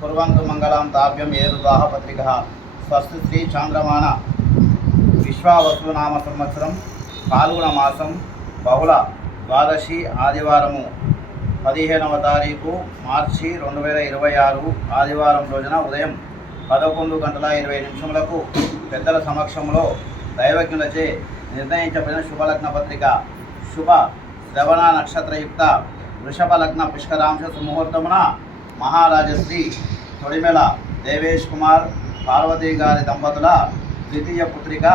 कुर्वन्तु मंगलां ताभ्यं ये विवाहपत्रिकः स्वस्ति श्री चांद्रमाण विश्वावसु नाम संवत्सरं फाल्गुण मासं బహుళ ద్వాదశి ఆదివారము 15వ తారీఖు మార్చి 2026 ఆదివారం రోజున ఉదయం 11:20 పెద్దల సమక్షంలో దైవజ్ఞులచే నిర్ణయించబడిన శుభలగ్న పత్రిక శుభ శ్రవణ నక్షత్రయుక్త వృషభ లగ్న పుష్కరాంశ సుముహూర్తమున మహారాజశ్రీ తొడిమెల దేవేష్ కుమార్ పార్వతీ గారి దంపతుల ద్వితీయ పుత్రిక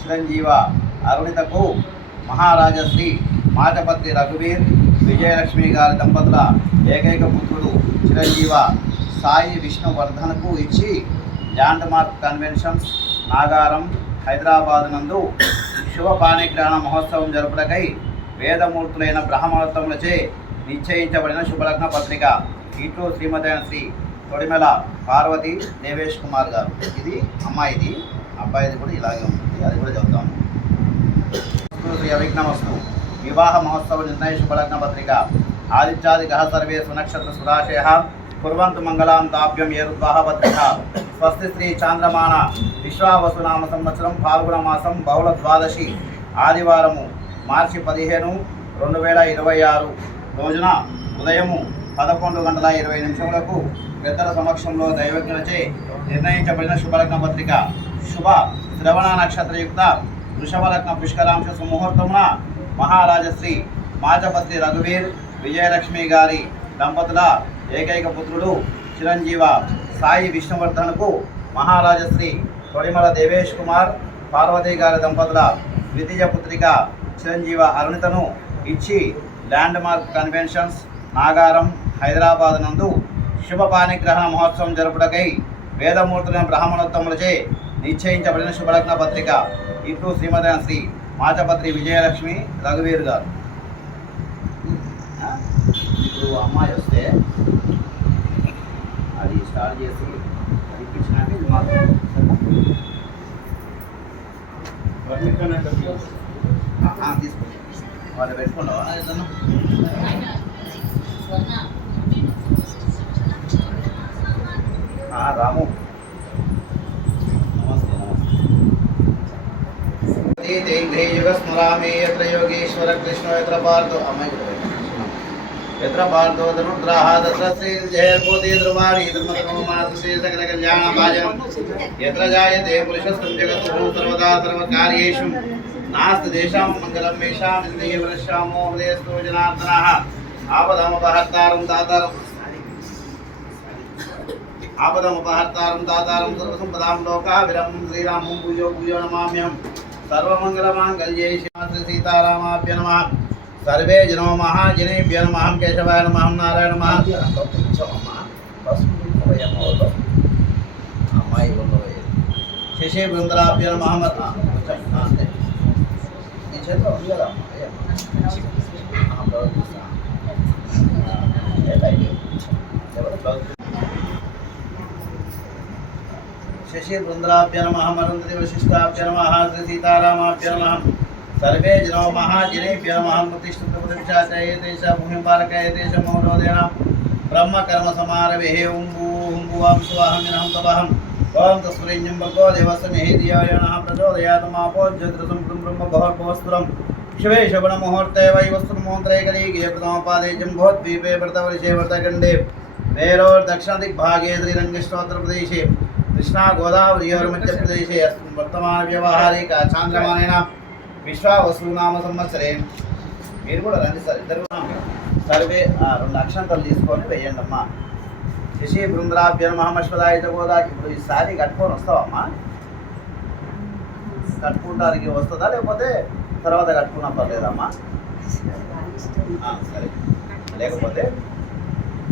చిరంజీవ అరుణితకు మహారాజశ్రీ మాటపత్రి రఘువీర్ విజయలక్ష్మి గారి దంపతుల ఏకైక పుత్రుడు చిరంజీవ సాయి విష్ణువర్ధన్కు ఇచ్చి land mark conventions Nagaram Hyderabad నందు శుభ పాణిగ్రహణ మహోత్సవం జరుపుటకై వేదమూర్తులైన బ్రహ్మోత్తములచే నిశ్చయించబడిన శుభలగ్న పత్రిక ఇటు శ్రీమతి శ్రీ తొడిమెల పార్వతి దేవేష్ కుమార్ గారు. ఇది అమ్మాయిది, అబ్బాయిది కూడా ఇలాగే ఉంటుంది, అది కూడా చెబుతాము. శ్రీ అవిఘ్నమస్తు వివాహ మహోత్సవ నిర్ణయ శుభలగ్న పత్రిక ఆదిత్యాది గ్రహ సర్వే సునక్షత్ర సురాశయ కుర్వంతు మంగళాం తాభ్యం ఏ వివాహ పత్రిక స్వస్తి శ్రీ చాంద్రమాణ విశ్వావసు నామ సంవత్సరం ఫాల్గుణ మాసం బహుళ ద్వాదశి ఆదివారము మార్చి 15, 2026 రోజున ఉదయము 11:20 పెద్దల సమక్షంలో దైవజ్ఞులచే నిర్ణయించబడిన శుభలగ్న పత్రిక శుభ శ్రవణ నక్షత్రయుక్త వృషభ లగ్న పుష్కరాంశ సుముహూర్తమున మహారాజశ్రీ మాచపత్రి రఘువీర్ విజయలక్ష్మి గారి దంపతుల ఏకైక పుత్రుడు చిరంజీవ సాయి విష్ణువర్ధన్కు మహారాజశ్రీ తొడిమల దేవేష్ కుమార్ పార్వతీ గారి దంపతుల ద్వితీయ పుత్రిక చిరంజీవ అరుణితను ఇచ్చి land mark conventions Nagaram Hyderabad నందు శుభ పాణిగ్రహణ మహోత్సవం జరుపుటకై వేదమూర్తులైన బ్రాహ్మణోత్తములచే నిశ్చయించబడిన శుభలగ్న పత్రిక ఇటు శ్రీమతి శ్రీ మాచపత్రి విజయలక్ష్మి రఘువీర్ గారు. ఇప్పుడు అమ్మాయి వస్తే అది స్టార్ట్ చేసి ఇప్పించినాక ఇది మాకు తీసుకోండి. వాళ్ళు పెట్టుకున్నావా రాము? युगस्मरामे यत्र योगेश्वर कृष्ण यत्र पार्थो यत्र पार्थो धनुर्द्राः तत्र श्रीजयकोति ध्रुवाणि धर्मधर्ममातुसे सकलकल्याणभाजनं यत्र जायते पुरुषस्तं जगत्तु सर्वदा सर्वकार्येषु नास्ति देशां मङ्गलं मेषां देवरश्यामो हृदयस्थो जनार्दनः आपदमुपहर्तारं दातारं सर्वसम्पदां लोकाभिरामं श्रीरामं भूयो भूयो नमाम्यहम् सर्वमंगलमांगल्ये श्री सीतारामाभ्य नमः सर्वे जनो महाजनेभ्य नमः केशवाय नमः नारायण नमः अम्माई शशि बृंदराभ्य नमः शशि बृंदराभ्य नमः मरुंधति वशिष्ठाभ्य नमः श्री सीतारामाभ्य नमः सर्वे जनो महाजनेभ्य नमः प्रतिष्ठितप्रतिष्ठाचयेतेष भूमिपालकयेतेष महोदयेन ब्रह्म कर्म समारभे हुम्बुवां स्वाहमिनहं तवहं ओम तस्मृञ्जं भगो देवस्मेहि धियायनः प्रचोदयात् मापोज्जत्रसं ब्रह्म भवस्पुरं शिवे शवनमुहूर्ते वै वस्तुर्मोन्त्रैकलीगे प्रथमपादे जम्भोद्वीपे व्रतवर्षे व्रतखण्डे वेरोर् दक्षिणदिग्भागे श्रीरङ्गेश्वरप्रदेशे कृष्णा गोदावरी और मध्य प्रदेश वर्तमान व्यवहारिक चांद्रमानेन विश्वावसु नाम संवत्सरे మీరు కూడా రండి సార్, ఇద్దరు సర్వే 2 అక్షంతలు తీసుకొని వేయండి అమ్మా. శశి బృందరాభ్య నమః అశ్వదాయ గోదా. ఇప్పుడు ఈ సారీ కట్టుకొని వస్తావమ్మా? కట్టుకుంటానికి వస్తుందా లేకపోతే తర్వాత కట్టుకున్నా పర్లేదమ్మా? సరే, లేకపోతే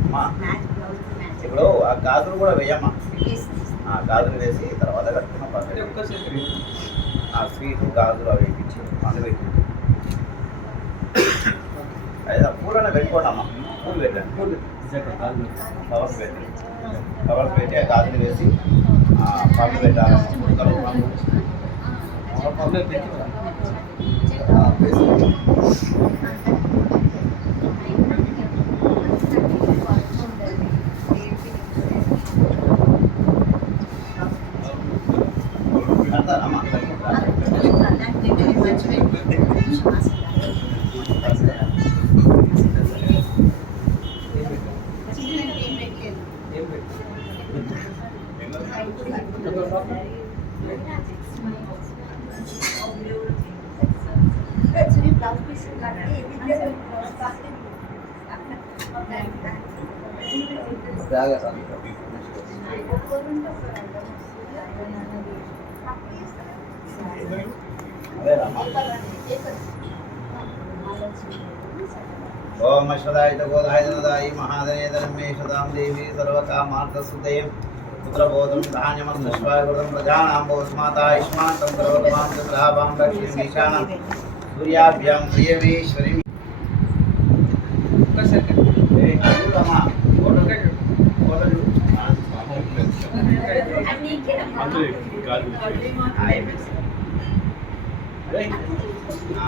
అమ్మా ఇప్పుడు ఆ గాజులు కూడా వేయమ్మా. గాజులు వేసి తర్వాత కట్టుకున్న పర్లేదు. ఆ స్వీటు గాజులు అవి వేయించి మందు పెట్టి అయితే పూలనే పెట్టుకోండి అమ్మా. కవర్స్ పెట్టి ఆ గాజులు వేసి పండ్లు పెట్టాలి. ओम अश्वदाय गोदाय दनदाय महादये धर्मे शतां देवी सर्वकामार्थसुते पुत्रबोधं धान्यमस्तश्वायुर्वदं प्रजानां भोस्माता आयुष्मान्तं सर्वतमां चन्द्राभां लक्ष्मीमीशानां सूर्याभ्यां प्रियमेश्वरीं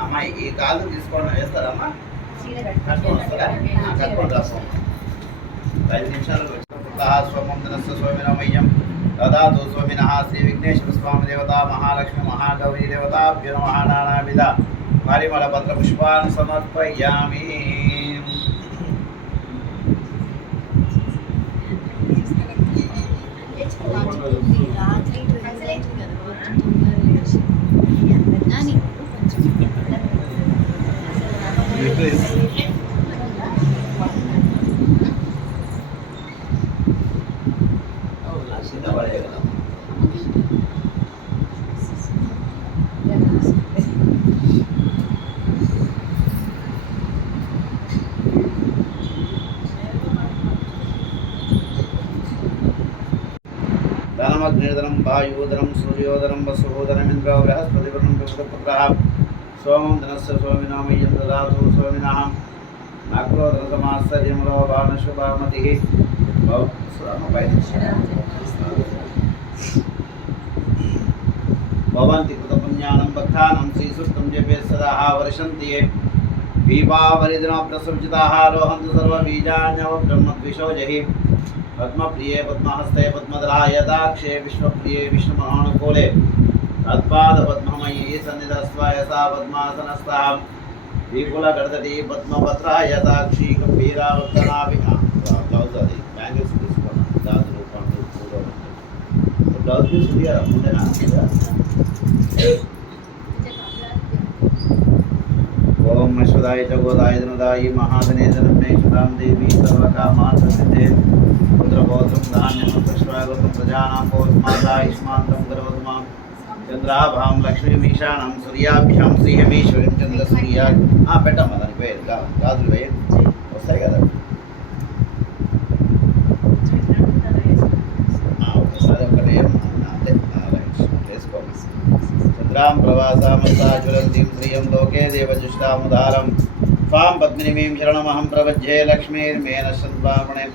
అమ్మా ఈ కాలు తీసుకోండి వేస్తారమ్మా కట్టుకోండి వస్తారా కట్టుకోండి రాస్తాం 5 నిమిషాలు స్వమం దినస్సు స్వామినమయ్యం దదాతు స్వామినః శ్రీ విఘ్నేశ్వర స్వామి దేవత మహాలక్ష్మి మహాగౌరీ దేవతాభ్యో నమః నానావిధ పరిమళ పత్ర పుష్పాన్ని సమర్పయామి. ధనమగ్నిధనం వాయుధనం సూర్యోధనం వసుధనమింద్ర బృహస్పతివరం పుత్ర సోమం ధనస్సు స్వామినామయ్యం దదాతు స్వామినః నాగ్రోధన సమాశ్చర్యంలో భానుషుభామతి భవంతి కృతపుణ్యానం భక్తానం శ్రీసూక్తం జపే సదా వర్షంతి విభావరిదినో ప్రసృజితాః రోహంతు సర్వబీజాన్యవ బ్రహ్మద్విషోజహి పద్మప్రియే పద్మహస్తే పద్మధరాయ దాక్షే విశ్వప్రియే విష్ణుమహానుకూలే తత్పాద పద్మమయీ సన్నిధస్వాయ సా పద్మాసనస్థా విపులగడతటి పద్మపత్రాయ దాక్షి గంభీరావర్తనాభి. బ్లౌజ్ అది బ్యాంగిల్స్ తీసుకున్నాను, గాజులు పండ్లు పూలు బ్లౌజ్ పీస్ ఉంది కదా ముందేనా. ఓం అశ్వదాయ జగోదాయ ధనదాయి మహాధనే ధనమే శతాం దేవి సర్వకామార్థసిద్ధే పుత్రపౌత్రం ధాన్యమస్తశ్వాగతం ప్రజానాం భోస్మాదాయుష్మాంతం గర్వతమాం చంద్రాభాం లక్ష్మీమీశానం సూర్యాభ్యాం శ్రీహమీశ్వరిం చంద్ర సూర్య. పెట్టమ్మా దానికి వేయాలి, గాజులు వేయండి వస్తాయి కదా. ఒకసారి ఒకటి అంతే వేసుకోండి. చంద్రాం ప్రవాసామస్తాజ్వలంతిం శ్రియం లోకే దేవజుష్టాముదారం స్వాం పద్మినీం శరణమహం ప్రపజ్యే లక్ష్మీర్మేన సంబ్రాహ్మణే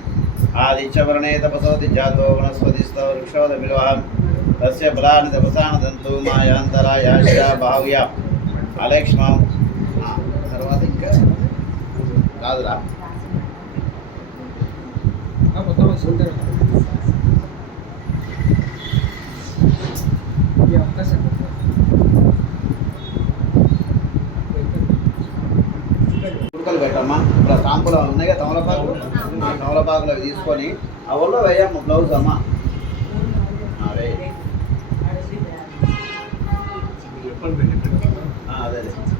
ఆదిత్యవర్ణే తపసోతి జాతో వనస్పతిస్తో వృక్షోదమిలవహం తస్య బలాని తపసానదంతు మాయాంతరాయాశ్చ బాహువ్య అలక్ష్మం. తర్వాత ఇంకా కాదురా ఉడకలు పెట్టమ్మా. ఇప్పుడు సాంపులు ఉన్నాయి కదా తమలపాకులు, ఆ తమలపాకులు అవి తీసుకొని ఆ ఒళ్ళో వేయమ్మ బ్లౌజ్ అమ్మా. అదే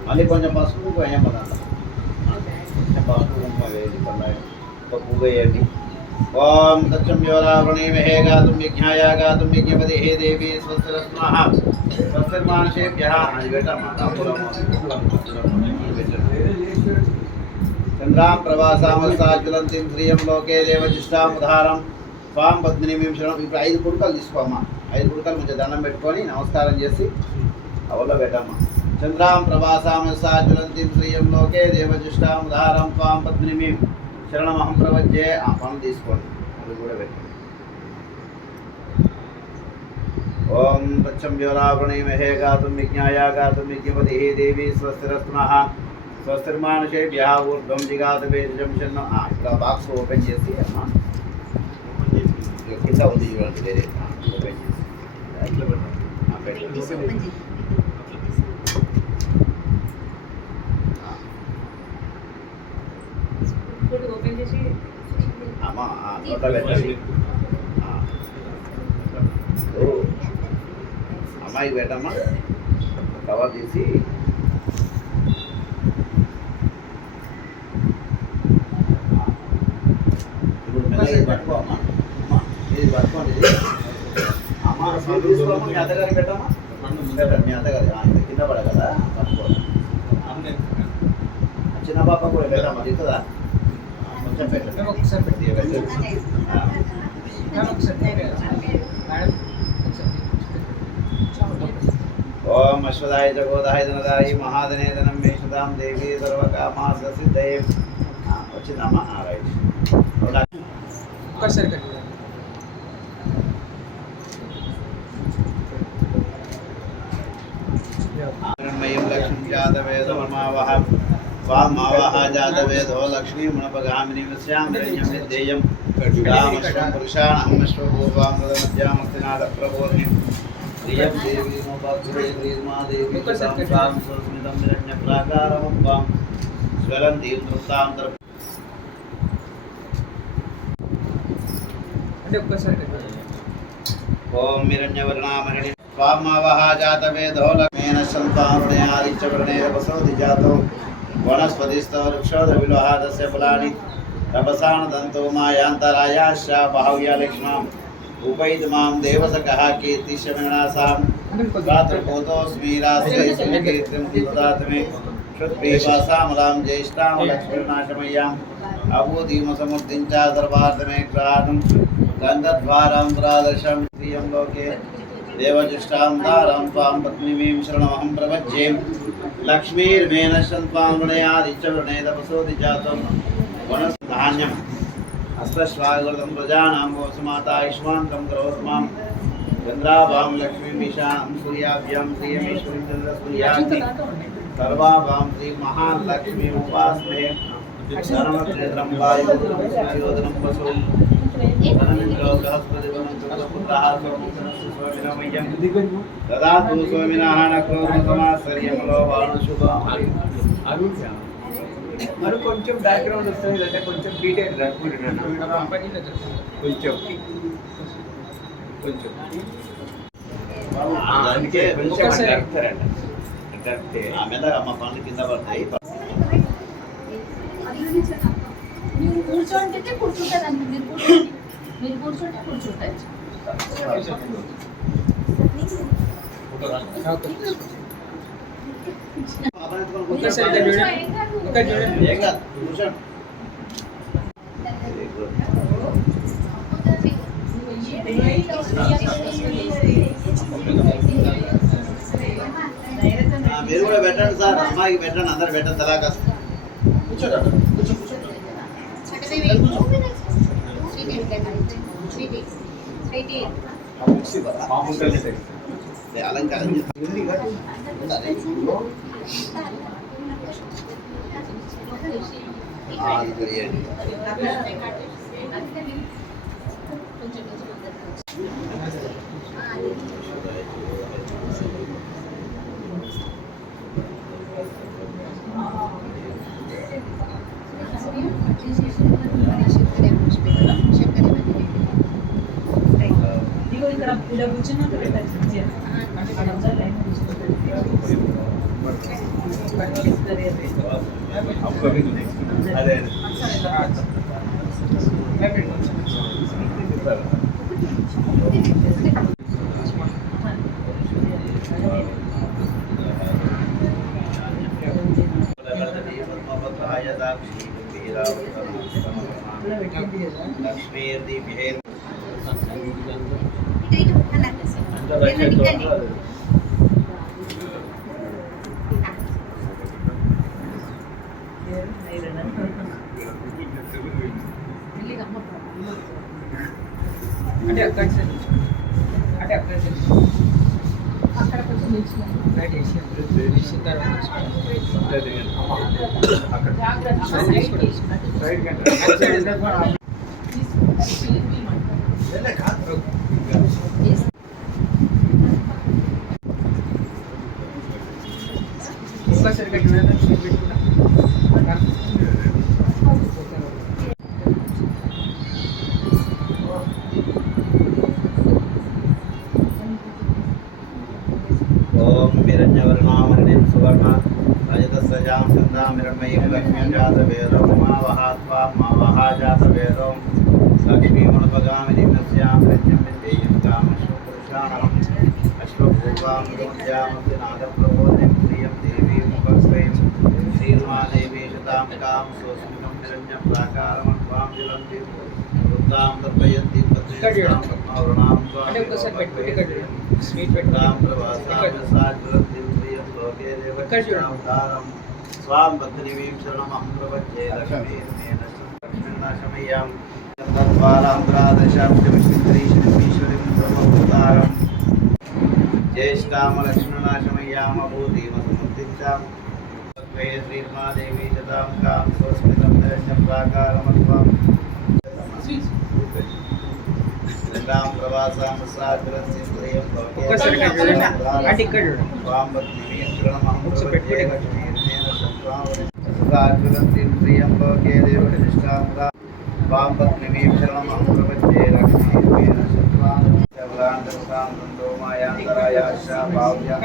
మళ్ళీ కొంచెం పసుపు వేయమ్మ, దాంట్లో కొంచెం పసుపు కుంకుమ వేయండి, ఒక పువ్వు వేయండి. ఓం తచ్చం యోరావణీమహే గాతుం యజ్ఞాయ గాతుం యజ్ఞపతి హే దేవి స్వస్తిరస్మః స్వస్తిర్మానుషేభ్యః. అది పెట్టమ్మా తాంబూలము. చంద్రాం ప్రవాసామస్తాజ్వలంతిం శ్రియం లోకే దేవజిష్టాముదారం స్వాం పద్మినీం శరణం. ఇప్పుడు 5 పుడకలు తీసుకోమ్మా. 5 పుడకలు మంచిగా దండం పెట్టుకొని నమస్కారం చేసి అవల్లో పెట్టమ్మా. చంద్రాం ప్రవాసామస్తాజ్వలంతిం శ్రియం లోకే దేవజిష్టాముదారం స్వాం పద్మినీం శరణమహం ప్రవజ్యే ఆ పనులు తీసుకోండి అది కూడా పెట్టండి. ఓం తచ్చం వ్యోరావృణీమహే గాతుం విజ్ఞాయ గాతుం విజ్ఞపతి దేవి స్వస్తిరస్మః స్వస్తిర్మానుషేభ్యः ఊర్ధ్వం జిగాత వేదజం శన్న. ఇక్కడ బాక్స్ ఓపెన్ చేసి అమ్మా కింద ఉంది చూడండి వేరే ఓపెన్ చేసి అమ్మా నోట పెట్టండి. అమ్మాయికి పెట్టమ్మా కవర్ తీసి ఇప్పుడు మెల్లగా పట్టుకో అమ్మా. ఇది పట్టుకోండి. అమ్మ తీసుకోమ్మా మీ అత్తగారికి పెట్టమ్మా. పెట్టండి మీ అత్తగారి కింద పడ కదా పట్టుకోండి. చిన్న పాప కూడా పెట్టమ్మా తీస్తుందా కొంచెం పెట్టండి. ఓం అశ్వదాయ జగోదాయ ధనదాయ మహాధనే ధనం మేషదాం దేవి సర్వకామార్థ సిద్ధయే. వచ్చిందమ్మా రైట్. మయం లక్ష్మీ జాతవేదమావహ వామావహ జాతవేదో లక్ష్మీ మునపగామిని విశ్యాం ధన్యం విద్యేయం రామశ్వం పురుషాణమశ్వభూపామృతమధ్యామస్తినాథ ప్రబోధిని ప్రియం దేవీ మోపాగ్రే ప్రియమా దేవి సాం స్మితం నిరణ్య ప్రాకారం వాం జ్వలంతీం తృప్తాంతర. అంటే ఒక్కసారి ఓం హిరణ్యవర్ణామహిణి స్వామావహ జాతవేదో లక్ష్మేన సంతానుడయాదిత్యవర్ణేన వసోది జాతో వనస్పతిస్తో వృక్షోద విలోహాదస్య ఫలాని తపసాన దంతో మాయాంతరాయాశ్చ బాహవ్య లక్ష్మాం ఉపైత్ మాం దేవసకః కీర్తిశమనాసాం గాత్రపోతోస్మి రాస్యైకీర్తిం దదాతమే క్షుత్ప్రీవాసామలాం జ్యేష్ఠాం లక్ష్మీనాశమయ్యాం అభూతిమ సముద్ధించ సర్వార్థమే గ్రహాతం గంధద్వారాం ప్రాదర్శం శ్రియం లోకే దేవజుష్టాం దారాం త్వాం పత్నీమీం శరణమహం ప్రపజ్యే లక్ష్మీర్మేన సంత్వాం వృణయాదిత్యవృణే తపసోది జాతం వనధాన్యం హస్తశ్వాగృతం ప్రజానాం గోసుమాతా యుష్మాంతం కరోత్మాం చంద్రాభాం లక్ష్మీమిషాం సూర్యాభ్యాం శ్రీయమేశ్వరీం చంద్రసూర్యాగ్ని సర్వాభాం శ్రీ మహాలక్ష్మీం ఉపాస్మహే ధనమక్షేత్రం వాయుయోధనం వసూ దదాతు స్వామినః నక్రోర్మసమాశ్చర్యములో బాణశుభం. మరి కొంచెం బ్యాక్గ్రౌండ్ వస్తుంది అంటే కొంచెం డీటెయిల్ కొంచెం కొంచెం అందుకే అంటే మెల్లగా అమ్మ పనులు కింద పడతాయి. మీరు కూర్చోంటే కూర్చుంటుంది అండి. మీరు కూర్చుంటే కూర్చుంటుంది. ఏం కాదు కూర్చోండి. మీరు కూడా పెట్టండి సార్. అమ్మాయికి పెట్టండి అందరు పెట్టండి తలాకా కూర్చోండి. కూర్చో కూర్చోండి. అలంకారం ఇలా కూర్చున్నాక అదే అంటే అక్కడ సైడ్ అంటే అక్కడ సైడ్ అక్కడ కొంచెం నిల్చున్నాను. రైట్ వేసిన తర్వాత అక్కడ జాగ్రత్త. రైట్ ఒక్కసారి కట్టిన పెట్టుకుంటా ఓం విరజ్ఞవర్ణామరణిం సువర్ణ రజతస్సజాం చందామిరణమయీం లక్ష్మీం జాతవేదం మా వహాత్వా మా వహాజాతవేదం లక్ష్మీమణుపగామినిం నస్యాం రజ్ఞం విద్యేయం కామశ్వపురుషాణం అశ్వభూపాం గోజ్యామస్తి నాగప్రబోధిం ప్రియం దేవీం ఉపస్వయం శ్రీర్మాదేవీ శతాం కాం స్వస్మితం నిరంజం ప్రాకారమత్వాం జిలంతి వృత్తాం తర్పయంతి పత్రికాం పద్మావృణాం అంటే ఒక్కసారి పెట్టు ఇక్కడ స్వీట్ పెట్టు రాం ప్రవాసాం సాజ్వలద్దిం ప్రియం లోకే దేవకారం స్వాం భక్తినివీం శరణమహం ప్రపద్యే లక్ష్మీర్నేన లక్ష్మీర్నాశమయ్యాం తద్వారాంధ్రాదశాం జమిష్మిత్రీశ్వరీం బ్రహ్మభూతారం జ్యేష్ఠామ లక్ష్మీర్నాశమయ్యామభూతిమసముద్దిచ్చాం వే శ్రీర్మాదేవీ శతాం కాం స్వస్మితం నిరంజం ప్రాకారమత్వాం రాం ప్రవాసాం సాజ్వలద్దిం ప్రియం లోకే ఒక్కసారి ఇక్కడ చూడండి అంటే ఇక్కడ చూడండి స్వాం భక్తినివీం శరణమహం ఒకసారి ప్రపద్యే పెట్టుకోండి. లక్ష్మీర్నేన సాజ్వలద్దిం ప్రియం లోకే దేవనిష్టాం స్వాం భక్తినివీం శరణమహం ప్రపద్యే లక్ష్మీర్నేన శత్రువాం మాయాంతరాయాశా భావ్యా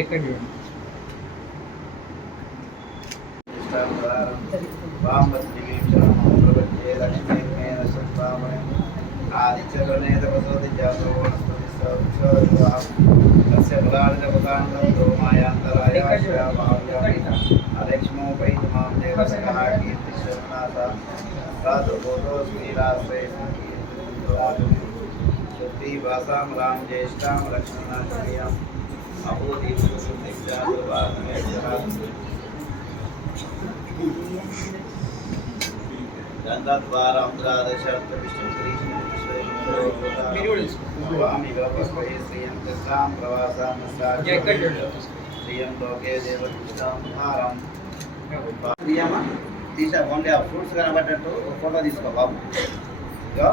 ఇక్కడ చూడండి భాషాం రాం జ్యేష్ఠాం లక్ష్మణాశ్రయాం గంధాద్వారం మీరు కూడా తీసుకోండి ఇక్కడ చూడండి తీసా ఓన్లీ ఆ ఫ్రూట్స్ కనబడ్డట్టు ఒక ఫోటో తీసుకో బాబు ఇగో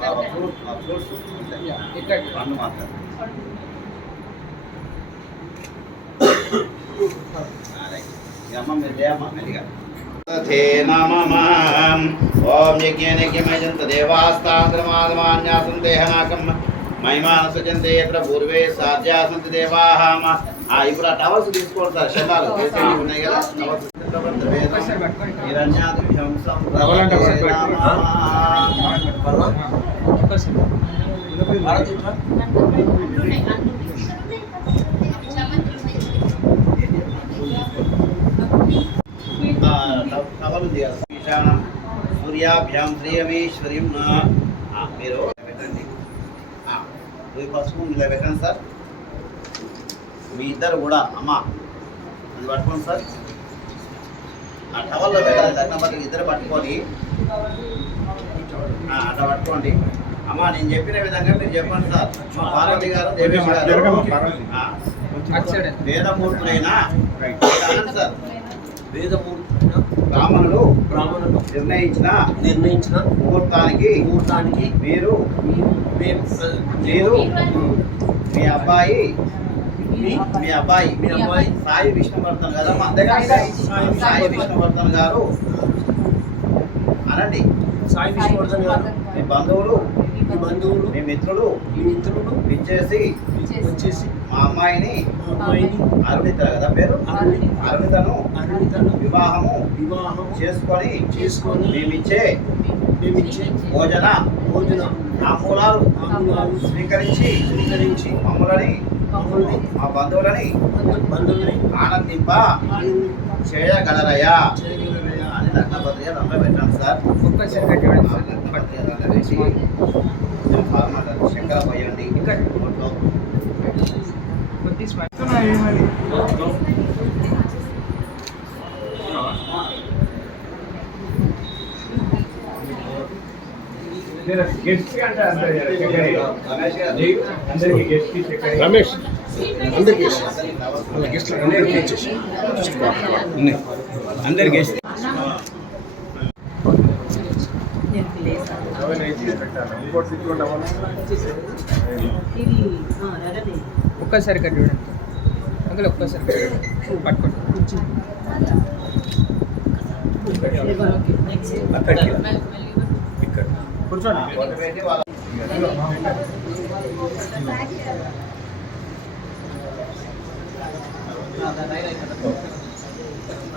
బాబా ఫ్రూట్స్ ఇక్కడ పండు మాత్రం అమ్మ మీరు లేమ్మా మెల్లిగా ఓం యజ్ఞేనజ్ఞమయంత దేవాస్తాంద్రమాదమాన్యాసం దేహనాకం మహిమానసజంతే యత్ర పూర్వే సాధ్యాసంతి దేవాః ఇప్పుడు ఆ టవర్స్ తీసుకోండి సార్ శతాలు ఉన్నాయి కదా టవర్స్ ఒక్కసారి పట్టుకోండి హిరణ్యాదిభ్యం రవ్వలంటే ఒకసారి పట్టుకోండి. ఒక్కసారి టవల్ ఈశానం సూర్యాభ్యాం శ్రీయమేశ్వరీం మీరు పెట్టండి పసుపు ఇలా పెట్టండి సార్ మీ ఇద్దరు కూడా అమ్మ అది పట్టుకోండి సార్ ఆ టవల్లో పెట్టాలి లగ్న పత్రిక ఇద్దరు పట్టుకొని అట్లా పట్టుకోండి అమ్మ నేను చెప్పిన విధంగా మీరు చెప్పండి సార్ మా పార్వతి గారు దేవేశ్ గారు అటు సైడ్ వేదమూర్తులైన అనంత సార్ వేదమూర్తి బ్రాహ్మణులు బ్రాహ్మణులు నిర్ణయించిన ముహూర్తానికి మీరు మీ అబ్బాయి సాయి విష్ణువర్ధన్ కదా మా దగ్గర సాయి విష్ణువర్ధన్ గారు అనండి సాయి విష్ణువర్ధన్ గారు మీ బంధువులు మీ బంధువులు మీ మిత్రులు ఇచ్చేసి వచ్చేసి మా అమ్మాయిని మా అమ్మాయిని అరుణిత కదా పేరు అరుణితను వివాహము చేసుకొని మేమిచ్చే భోజన తాంబూలాలు స్వీకరించి మమ్మల్ని మా బంధువులని ఆనందింప చేయగలరయ్యా అని లగ్న పత్రిక పెట్టాం సార్ ఒక్కసారి కట్టి లగ్న ఫార్మల్ శంకర పోయండి నోట్లో కొద్ది స్మైల్ గెస్ట్ అంటే రమేష్ గారు అందరికి గెస్ట్ రమేష్ అందరికి అందరికి ఒక్కసారి కట్ చూడండి అంకుల్ ఒక్కసారి కట్ చూడండి పట్టుకోండి ఒకటి పెట్టి వాళ్ళ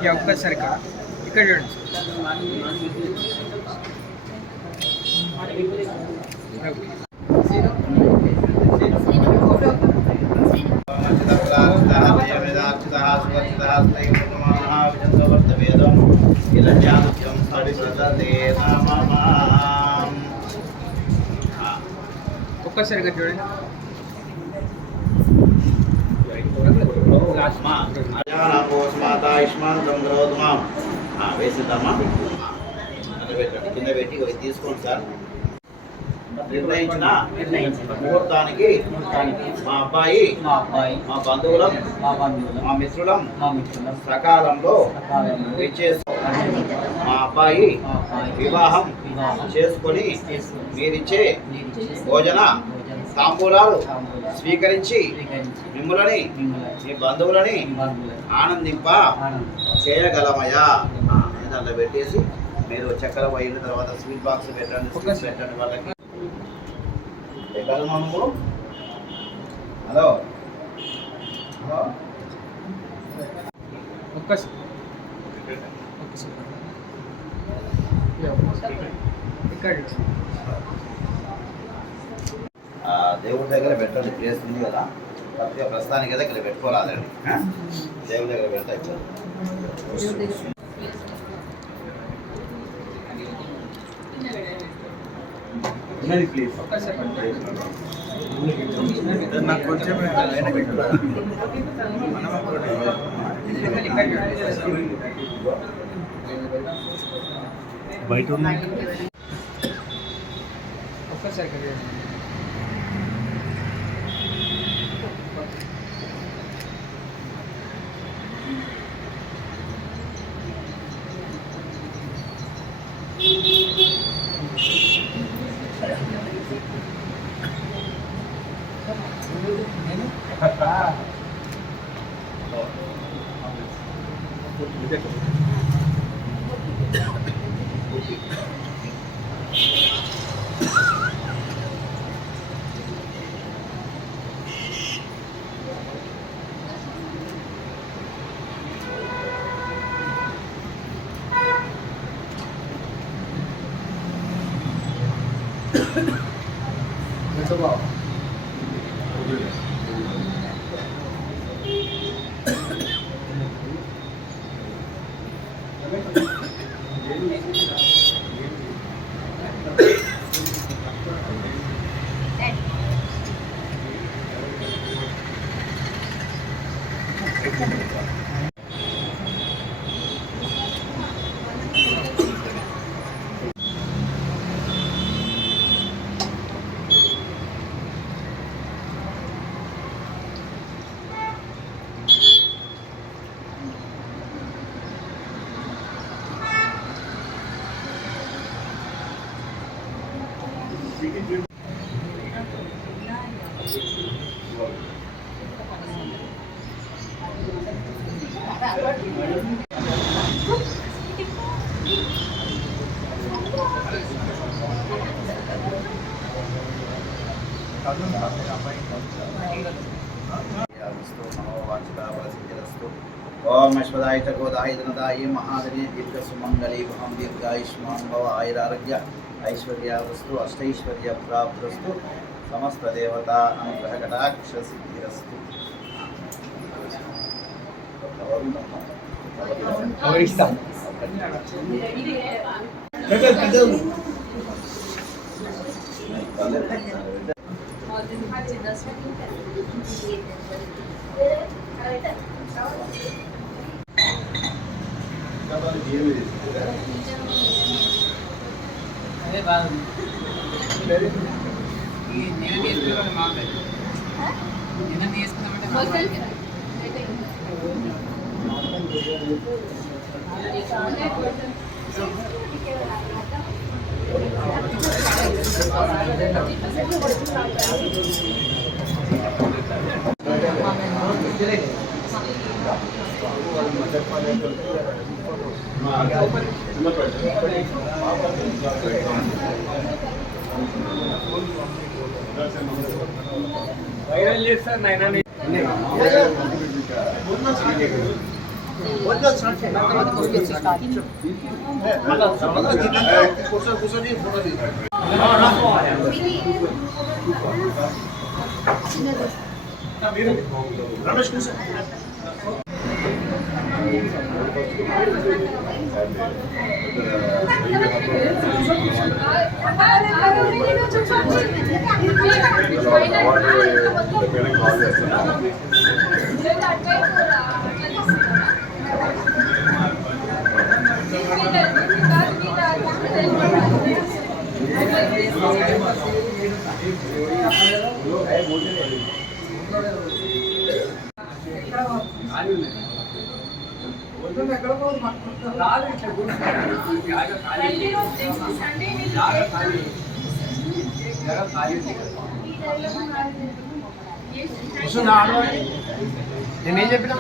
యా ఒక్కసారి ఇక్కడ చూడండి ఒక్కసారి ఇక్కడ చూడండి వేసిద్దామా కింద పెట్టి ఇవి తీసుకోండి సార్ నిర్ణయించిన ముహూర్తానికి మా అబ్బాయి మా బంధువులం మా మిత్రులం సకాలంలో విచ్చేసి మా అబ్బాయి వివాహం చేసుకొని మీరిచ్చే భోజన తాంబూలాలు స్వీకరించి మిమ్ములని మీ బంధువులని ఆనందింప చేయగలమయ్యా దాంట్లో పెట్టేసి మీరు చక్కెర పోయిన తర్వాత స్వీట్ బాక్స్ పెట్టండి స్వీట్స్ పెట్టండి వాళ్ళకి ఎక్కడ మనము హలో హలో ఒక్కసారి ఇక్కడ దేవుడి దగ్గర పెట్టండి ప్లేస్ ఉంది కదా ప్రతి ప్రస్తుతానికి కదా ఇక్కడ పెట్టుకోరాదండి దేవుడి దగ్గర పెడతా ఇప్పుడు ప్లీజ్ నాకు కొంచెం బయట ఉన్నాయి ఒక్కసారి ఇక్కడ చూడండి ओम अश्वदाय च गोदाय धनदाय महादने दीर्घ सुमंगली भवं दीर्घायुष्मान भव आयुरारोग्य ऐश्वर्यावस्तु अष्टैश्वर्य प्राप्तस्तु समस्त देवता अनुग्रह कटाक्ष सिद्धिरस्तु ఎవరిస్తాం అదే బాగుంది ఈ నేను తీసుకున్నామంటే బాగుంటుంది నేను తీసుకున్నామంటే బాగుంటుంది వైరల్ చేస్తారు నాయన కూర్చొని ఫోటో తీసుకో. రమేష్ కూర్చో. నేనేం చెప్పినా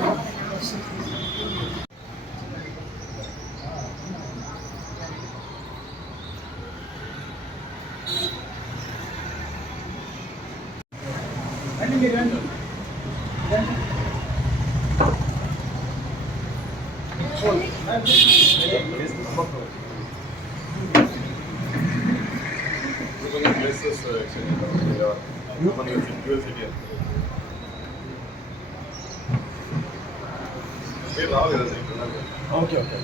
ఓకే ఓకే